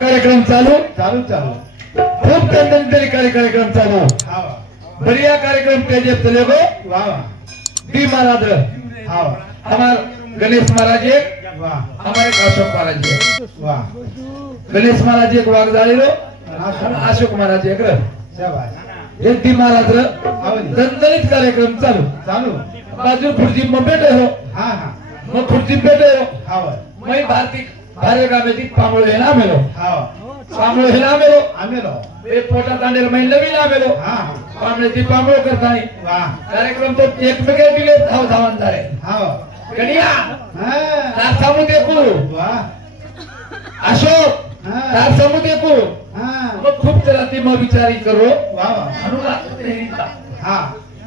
कार्यक्रम चालू चालू चालू खूप कंदनतरी कार्यक्रम चालू हाँ बढ़िया कार्यक्रम तेजे चले गो वाह डी महाराज हाँ हमार गणेश महाराज एक वाह हमारे अशोक महाराज एक वाह गणेश महाराज एक वाघ जाळीलो अशोक महाराज एक र शाबाश एक डी महाराज र आवली दणदणीत कार्यक्रम चालू चालू बाजू खुर्ची में बैठे हो हाँ हाँ मग खुर्ची बैठे हो हाँ मैं भारती भारे गामेती पामळो हेला मेलो हाँ पामळो हेला मेलो आम्ही लो एक पोटा तांडेर मैं नवीन आमेलो हाँ पामळेती पामळो करता नाही वाह कार्यक्रम तो एकमेके दिले धावधावन झाले हाँ गणिया हाँ तार सामू देखू वाह अशोक हाँ तार सामू देखू हाँ मग खूप जरा ती मग विचारी करो वाह वाह अनुराग हाँ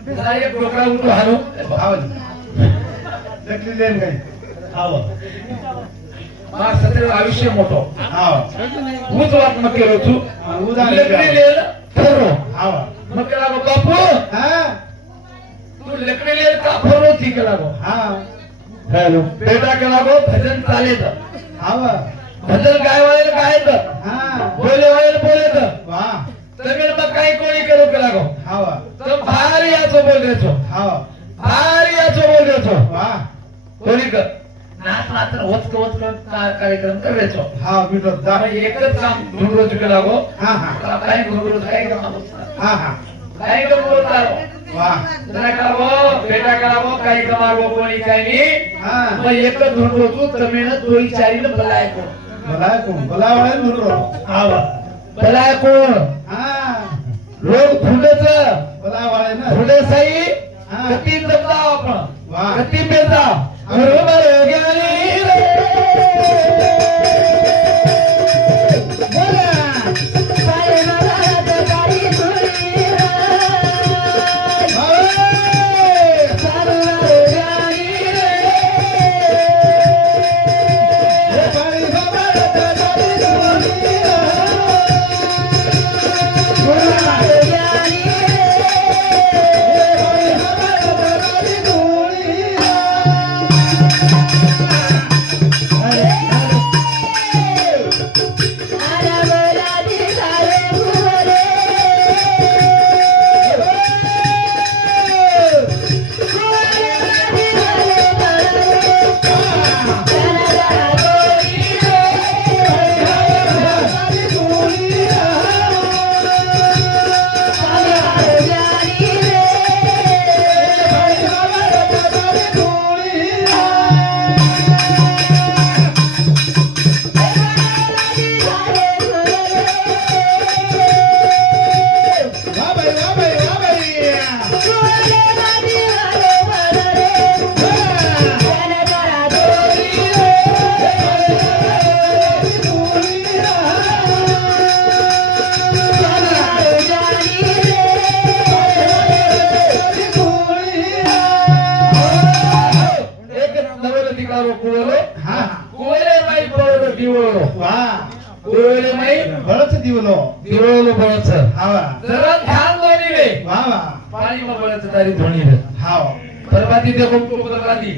जरा एक डोकरा उठो हानो आवली देखली लेन गई मा सत्र आयुष्य मोठो हाँ उच वाट मग केलो तू उदाहरण लकडी लेल ठरलो हाँ मग केला गो बापू हाँ तू लकडी लेल का फरो थी केला गो हाँ हेलो बेटा केला गो भजन चालेत हाँ भजन गायवायला गायत हाँ बोलेवायला बोलेत वाह तमिळ मग काही कोणी केलो केला गो हाँ तर भारी याचो बोल द्यायचो हाँ भारी याचो बोल द्यायचो वाह कोणी कर नाच मात्र वचक कार्यक्रम करायचो हाँ बिटो दा त्यामुळे एकच काम ढुंगरोज केला गो हाँ हाँ काही ढुंगरोज काही काम हाँ हाँ काही ढुंगरोज चालो वाह जरा करावो बेटा करावो काही कमावो कोणी काही नाही हाँ मग एकच ढुंगरोज तमिळ दोई चारीनं भलाय कोण भला वाले दूर रहो आवा भलाय कोण हाँ लोक फुंडच भला वाले ना फुंडे साई हाँ गती जमता आपण वाह गती बेता बरोबर ज्ञानी रे दिवळलो बळच जरा ध्यान दोनी रे पाणी में बळच तारी धोनी रे बर्बादी देखो बर्बादी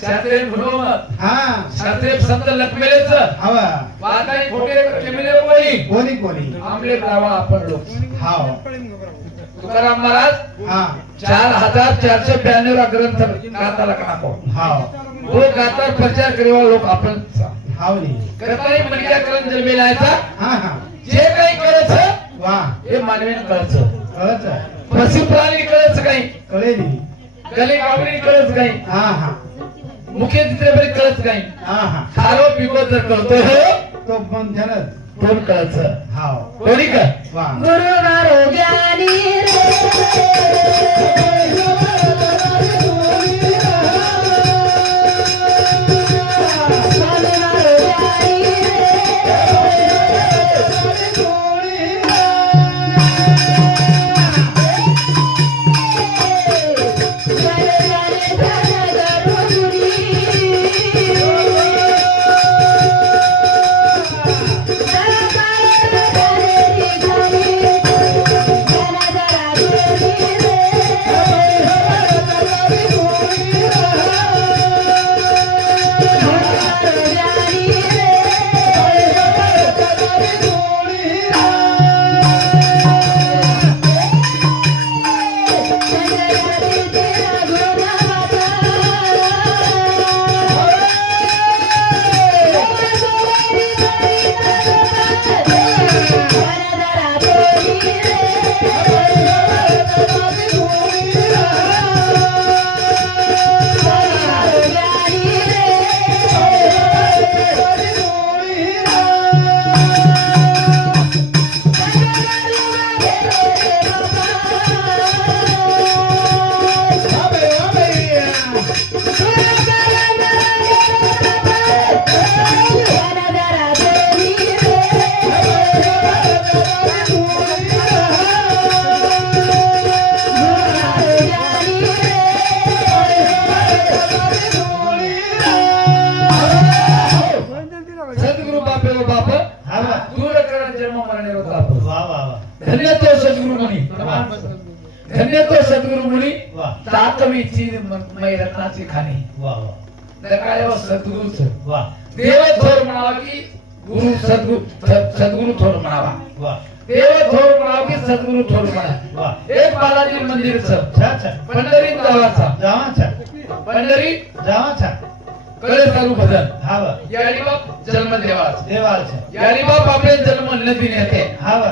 शास्त्रे भ्रमत शास्त्रे संत लकमेलेच वाकाई खोटे केमिले कोणी आमले लावा आपण लोक तुकाराम महाराज 4492 ग्रंथ गाताला काको वो गाता प्रचार करेवा लोक आपण करताई मनिया करण जन्मेलायचा जे काही करायचं हे मानवीने करायचं पशु प्राणी करायचं काही कळेली गले गावडी करायचं काही मुख्य चित्रपट करायचं काही खारो पिको जर करतो तो पण ध्यानच कोण करायचं कोणी का गुरुवारो ज्ञानी जन्म मरण्यावर राहतो. वा वा वा धन्य तो सद्गुरु मुनी, धन्य तो सद्गुरु मुनी, वा ताकमीची मै रत्नाची खाणी. वा वा काय सद्गुरुच वा देव थोर म्हणावा की गुरु सद्गुरु थोर म्हणावा. वा देव थोर म्हणावा की सद्गुरु थोर म्हणावा. वा एक बालाजी मंदिरचं छा छा पंढरी गावाचा जावाचा पंढरी जावाचा कडे चालू भजन. हा वा यारी बाप जन्म देवाचा, देवाचा यारी बाप आपले जन्म नदीने येते, हा वा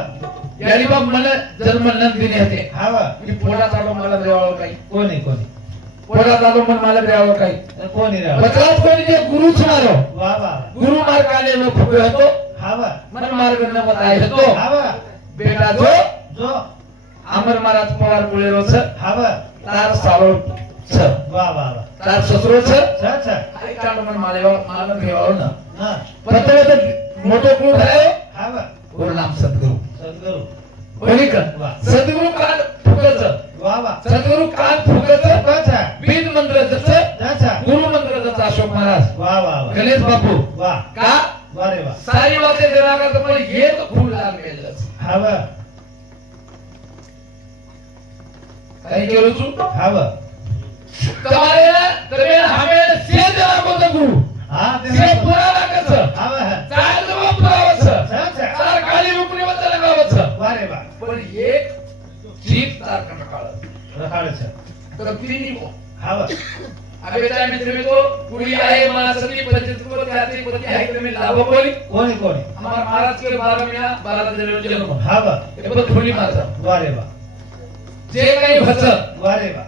यारी बाप मला जन्म नदीने येते. हा वा मी पोटात आलो मला द्यावं काही, कोणी कोणी पोटात आलो पण मला द्यावं काही. कोणी रे बचाव कोणी जे गुरुच मारो, वा वा गुरु मार्ग आले नो फुगे होतो, हा वा मन मार्ग न बताय होतो. हा वा बेटा जो जो अमर महाराज पवार पुळेरो छ हा वा तार सावळ छ वा वा वा तार ससरो छ छा छा आई काढ मन मालेवा मालन घेवाव ना. हा प्रथम तर मोठो गुरु आहे हा वा गुरु नाम सद्गुरु. सद्गुरु होणी का वा. सद्गुरु कान फुगच, वा वा सद्गुरु कान फुगच, छा बीज मंत्र जसं छा गुरु मंत्र जसं अशोक महाराज वा वा वा गणेश बापू वा का वा रे वा सारी बातें देना का तो ये तो फूल लाग मेलच हा वा काही केलो तू हा वा તમારે તમે હમે સે દેવા બોતો ગુરુ हा સે પુરા લાગસ हा वा ચાર દેવા પુરાવસ छा छा ચાર કાલી રૂપની વચ્ચે લગાવસ वा रे वा પણ એક જીપ તાર કનકાળ रखाड छा तर तिनी को हा वा अबे बेटा मित्र को कुड़ी आहे मा सती पंचित को त्याती पति आहे तुम्ही लाभ बोली कोणी कोणी हमार महाराज के 12 महीना 12 दिन जन्म हा वा हे पण थोडी माझा वा रे वा जे काही भच वा रे वा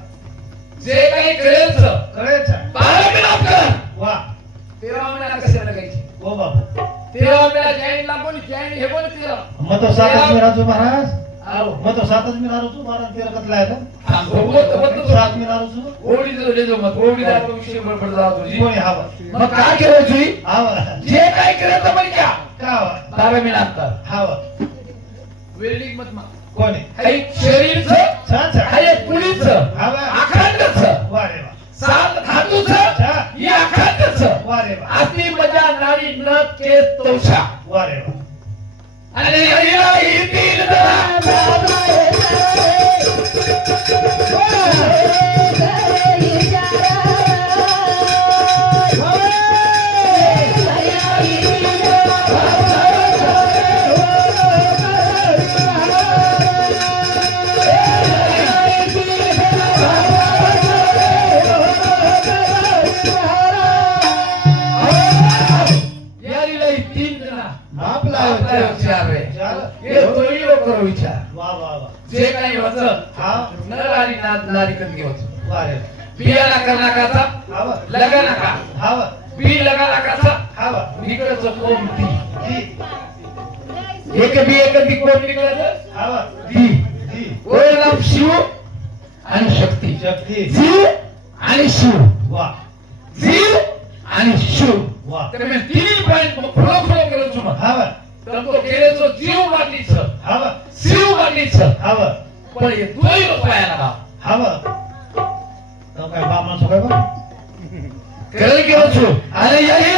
जे काही करेलच कळे छा 12 महिना कर वा 13 महिना कसे लगायची ओ बाबू 13 महिना जैन लागून जैन हे बोल 13 मग तो सातच मी राजू महाराज आओ मग तो सातच मी राजू महाराज तेरा कतला आहे हां बोलतो सात मी राजू ओडी जो ले जो मत ओडी दा विषय बडबड जा तुझी कोणी हा वा मग काय करायची हा वा जे काही करायचं म्हणजे क्या का वा 12 महिना कर हा वा वेल्डिंग मत मा कोणी हे शरीरचं छा छा हे पुढीचं हा वा अखंडच वा रे वा सात धातूच ही अखंडच वा रे वा अति मजा नारी न के तोषा वा रे वा आणि या ही तीन विचार वा वा वा जे काही होतं हा नर आणि नारी कधी होत वा रे बियाला करणाकाचा हा वा लगा नका हा वा बी लगा नकाचा हा वा निकडचं कोण ती ती एक बी कोण निकडचं हा वा ती ती ओय नाम शिव आणि शक्ती शक्ती जीव आणि शिव वा जीव आणि शिव वा तर मी 3 पॉइंट फॉलो केलं तुम्हाला हा वा तर तो केलेचो जीव वाटलीच हा वा शिव वाटलीच हा वा पण हे दोन रुपयाला हा वा तो काय बामण सगळं बघ केलं केलं छु अरे यही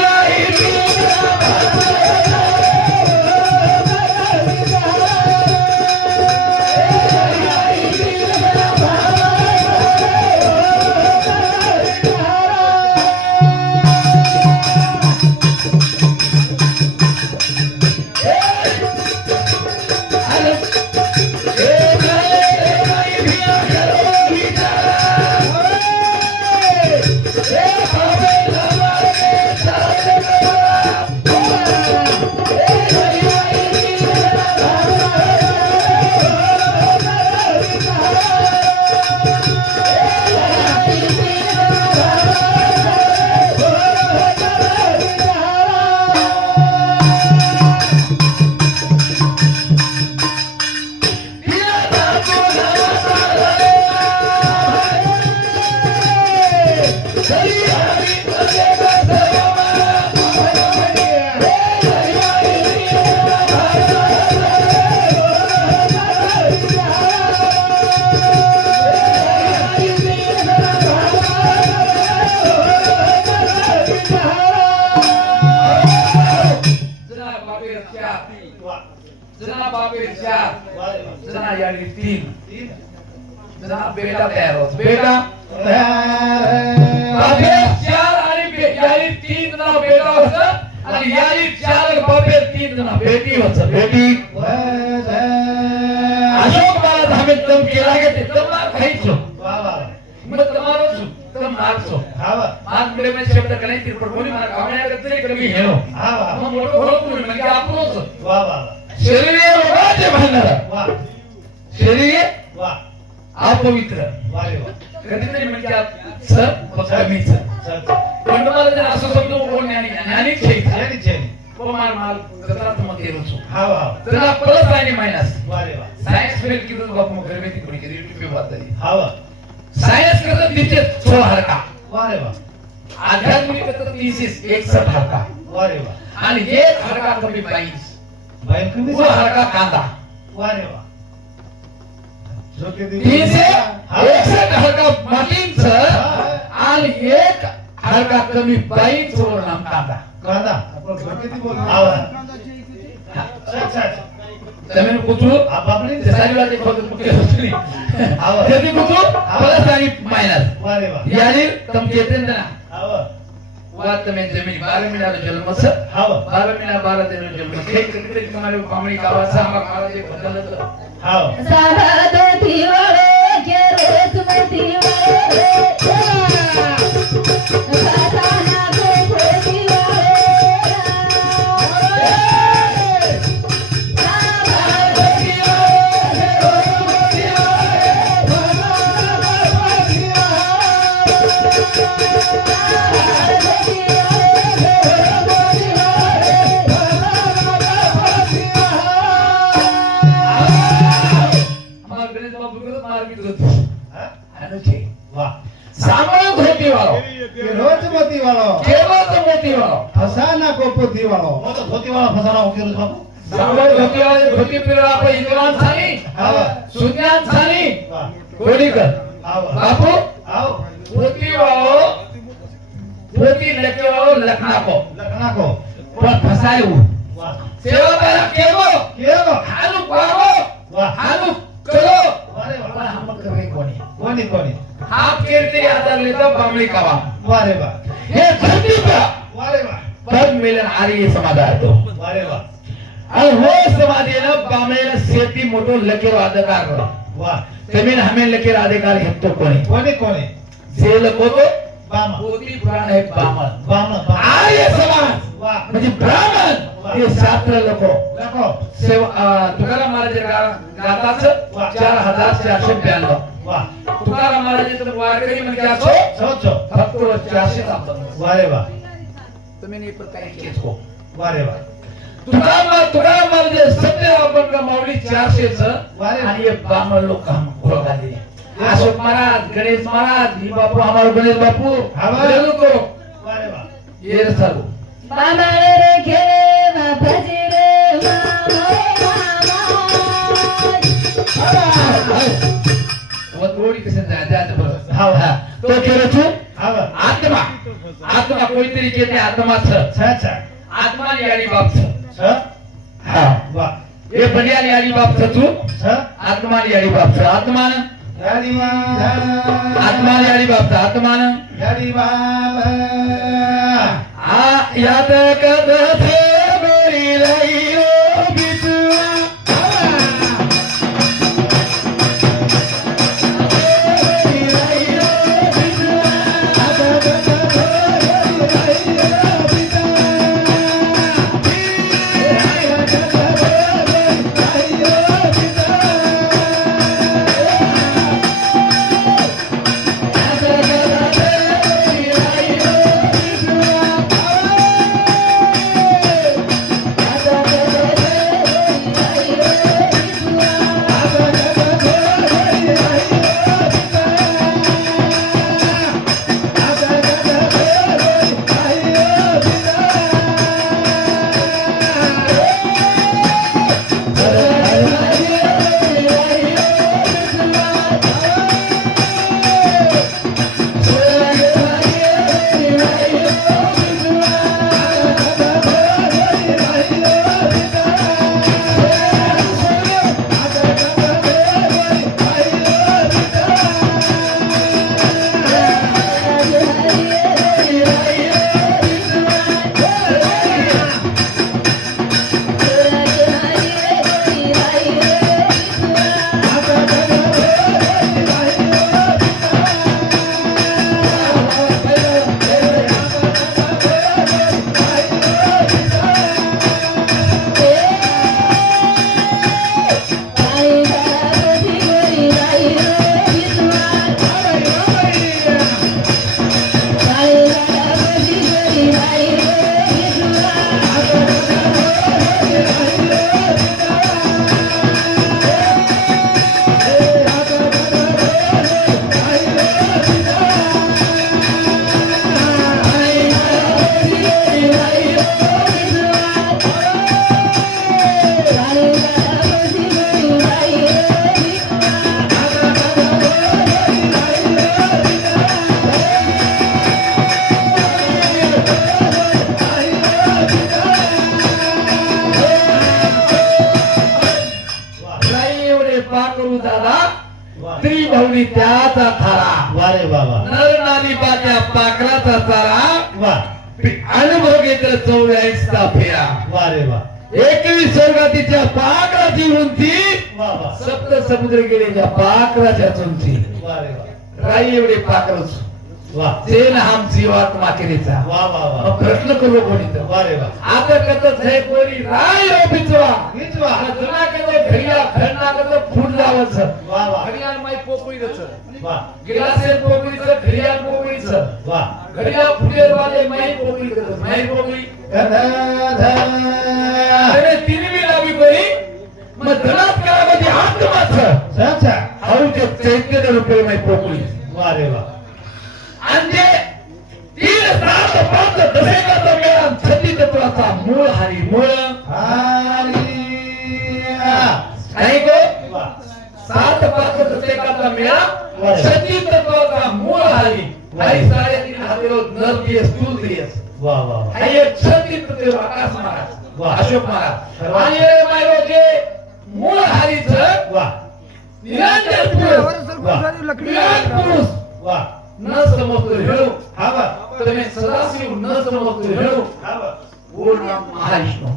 जना बापे 4 वा रे वा. जना याडी 3 तीन. जना बेटा तयार होत बेटा तयार. बापे 4 आणि याडी 3 जना बेटा होत आणि याडी 4 बापे 3 जना बेटी होत बेटी अशोक मला धामे तम केला गे ते तमार खायचो वा वा. मग तमारो छु तम नाचो हा वा. आज मिळे में शब्द कलाई तिर पर कोणी मला कामण्या करते कमी हेनो हा वा. मग मोठो होतो म्हणजे आपलोच वा वा. शरीर रोगाचे भांडार वा शरीर वा. अपवित्र वा रे वा. कधीतरी म्हणजे सर कमीच चल. पण मला जर असं समजू कोण ज्ञानी ज्ञानीच आहे छेनी छेनी. माल माल कचरात मग केलो छु हा वा. त्याला प्लस आणि मायनस वा रे वा. सायन्स फेल की तो बाप मग घरमेती कोणी केली युट्यूब वर तरी हा वा. सायन्स करत तिचे 16 हरका वा रे वा. आध्यात्मिक करत 361 हरका वा रे वा. आणि एक हरका कमी 22 बाई कमी वो हरका कांदा वा रे वा. जो के दी. 361 हरका मातींच आणि एक हरका कमी 22 वर नाम कांदा कांदा. आपण जो के दी बोल. हा वा. चल चल. તમે પૂછું આ બાપડી તે સારી વાત એક વખત મૂકે હોતી આવો. તેથી પૂછું પ્લસ અને માઈનસ वा रे वा. યાની તમ કહેતે ને हा वा. વાત તમે જમીન 12 મહિનાનો જન્મ છે हा वा. 12 મહિના 12 દિનનો જન્મ છે એટલે તમારે કામણી કાવા છે આમાં કાવા જે બદલ હતો हा वा. साबादोती वाळे के रोजमती वाळे साताना गोपती वाळे साबादोती वाळे रोजमती અમાર ગણેશ બાપુ તો માર કીધું હતું हा? આનું છે वा. સાંભળો ધોતી વાળો કે રોજમતી વાળો. કેવો તો મોતી વાળો ફસાના કોપોતી વાળો. હું તો ધોતી વાળો ફસાના હું કરું છું બાપુ. સાંભળો ધોતી વાળો ધોતી પહેરવા આપણે ઈદવાન સાની હા વા. સુજ્ઞાન સાની वा. કોડીકર हा वा. બાપુ આવો. ધોતી વાળો ધોતી લખે વાળો લખનાકો લખના કો. પણ ફસાયું वा. સેવા પહેલા કેવો કેવો. હાલું પાવો वा. હાલું કરો वा रे वा. પણ હમ કરે કોની कोणी कोणी. હાફ કેરતે આધાર લેતો બામણી કાવા वा रे वा. हे धरती पर वा रे वा. पद मिलन आर्य समाधान હતો वा रे वा. અને હો સમાધિનો બામણીને સેતી મોટો લકેરો અધિકાર હતો वा. જમીન હમે લકેર અધિકાર હેતો કોની कोणी कोणी. જે લોકો તો बामा. પોતી પુરાણ હે બામણ बामा. बामा. આર્ય સમાજ वा. म्हणजे ब्राह्मण हे शास्त्र लोक लखो. तुकाराम महाराज गाताच 4492 वा. तुकाराम महाराज वारकरी म्हणजे असो छो छो. फक्त 456 वा रे वा. तुम्ही नाही पण काही केचको वा रे वा. तुकाराम महाराज सत्य आपण माऊली 400 च वारे. आणि हे ब्राह्मण लोक काम ओळखाले अशोक महाराज गणेश महाराज ही बापू हमारो गणेश बापू हमारे. हे लोक वा रे वा. ये रे चालू बाबाळे रे खेळे मा भजी रे वतोडी कसे जायचं बरोबर हा, हा. तो केलं तू हा वा. आत्मा आत्मा कोणीतरी येते आत्माच छ छ. आत्मा याडी बापच छ. हा वा. हे बनिया याडी बापच तू छ. आत्मा याडी बापच आत्मान याडी वा. आत्मा याडी बापच आत्मान याडी वा. आ याद कद थे मेरी लईओ बिचुआ Thank you. वा. त्रिभुवनी त्याचा थारा वारे बाबा नर नारी पात्या पाखराचा चारा वा अनुभव घेतला 44चा फेरा वारे वा 21 स्वर्गातीच्या पाखराची उंची वा वा सप्त समुद्र गेलेल्या पाखराच्या उंची वारे वा राई एवढे पाखरच वा ते ना आमची वाट माकेरीचा वा वा वा मग प्रश्न करू कोणी तर वारे वा आता कतच है कोणी राय ऑफिसवा हीच वा जुना कत घडिया खंडा कत फूट जावचं वा वा घडियाळ माई पोकळीच वा गिलासेल पोकळीच घडियाळ पोकळीच वा घडियाळ फुटेर वाले माई पोकळी करत माई पोकळी अरे तिने बी लावी कोणी मग धनात काळामध्ये आत्माच अच्छा हळूचे चैत्य रुपये माई पोकळी वारे वा म्हणजे 3-7-5 दशकाचा मेळा छती तत्वाचा मूळ हरी मूळ नाही गो वा 7-5 दशकाचा मेळा छती तत्वाचा मूळ हरी आई 3.5 हातेरो नर दिवस तू दिवस वा वा हा एक छती तत्व आकाश महाराज वा. अशोक महाराज आणि मायरोचे मूळ हरीचं वा निरंतर पुरुष वा न समजतो हेळू हा वा तुम्ही सदाशिव न समजतो हेळू हा वा पूर्ण महाविष्णू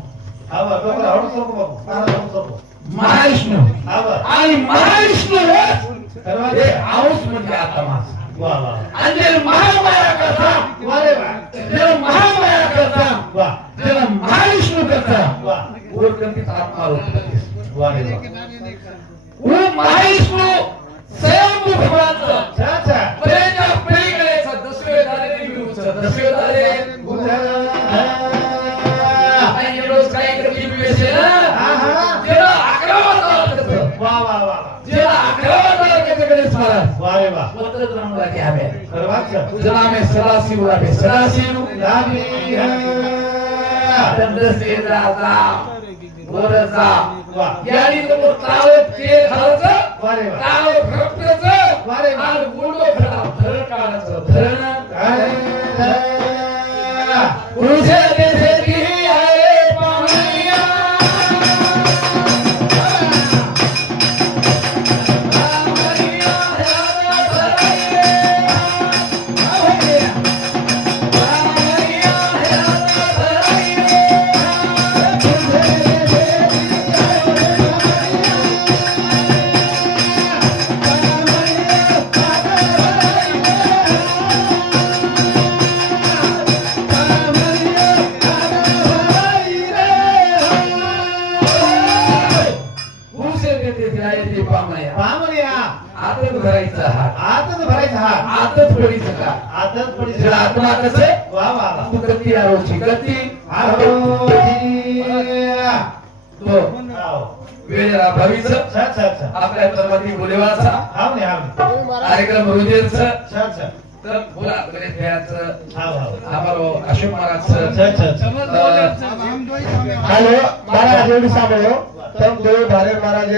हा वा डोकं हळू सोपं बाबू मला हळू सोपं महाविष्णू हा वा आणि महाविष्णू सर्वात हे आऊस म्हणजे आता माझा वा वा आणि ज्याला महामाया करता वारे वा ज्याला महामाया करता वा ज्याला महाविष्णू करता वा गोरकंतीत आत्मा होतो वारे वा वो महाविष्णू स्वयंभू भगवानचं अच्छा प्रेच्या पलीकडेचं दसवे झाले विरूचं दसवे झाले आणि एवढंच काही कधी विवेचे ना हा हा ज्याला 11वा तालुक्याचं वा वा वा ज्याला 11वा तालुक्याचं गणेश महाराज वारे वा पत्रच रामला घ्यावे सर्वात तुझं नाम आहे सदाशिव रावे सदाशिव लाभी दंडसे राजा गोरजा वा यानी तो ताव ते खालचं वारे वा ताव रक्तचं वारे वा आणि गुंडो खडा धरण काढायचं धरण पुरुषे देशे की आहे पाहणीया आतच भरायचा हात आतच भरायचा हा आतच पडीचं का आतच पडी ज्याला आत्मा कसे वा वा वा तू गती आरोची गती तो वेळेला भवीचं अच्छा अच्छा आपल्या तरवाती बोलेवाचा हाव ने हाव कार्यक्रम रुजेरचं अच्छा अच्छा तर बोला गणेश भैयाचं हाव हाव आम्हाला अशोक महाराजचं अच्छा अच्छा हेलो महाराज एवढी सांभाळो तर देव भारे महाराज